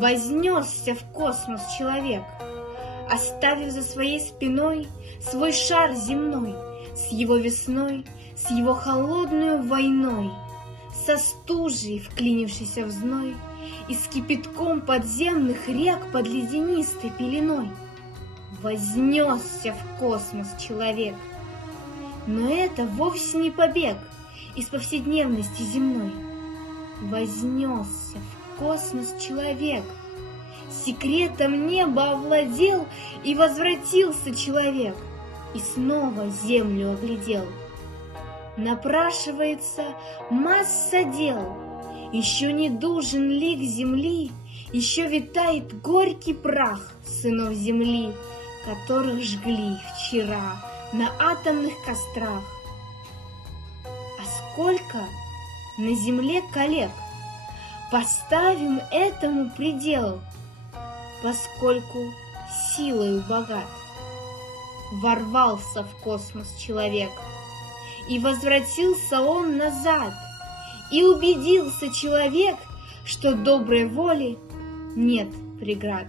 Вознесся в космос человек, оставив за своей спиной свой шар земной, с его весной, с его холодную войной, со стужей, вклинившейся в зной, и с кипятком подземных рек под ледянистой пеленой. Вознесся в космос человек. Но это вовсе не побег из повседневности земной. Вознесся в космос человек. Секретом неба овладел, и возвратился человек, и снова землю оглядел. Напрашивается масса дел, еще не дужен лик земли, еще витает горький прах сынов земли, которых жгли вчера на атомных кострах. А сколько на земле коллег? Поставим этому предел, поскольку силою богат. Ворвался в космос человек, и возвратился он назад, и убедился человек, что доброй воли нет преград.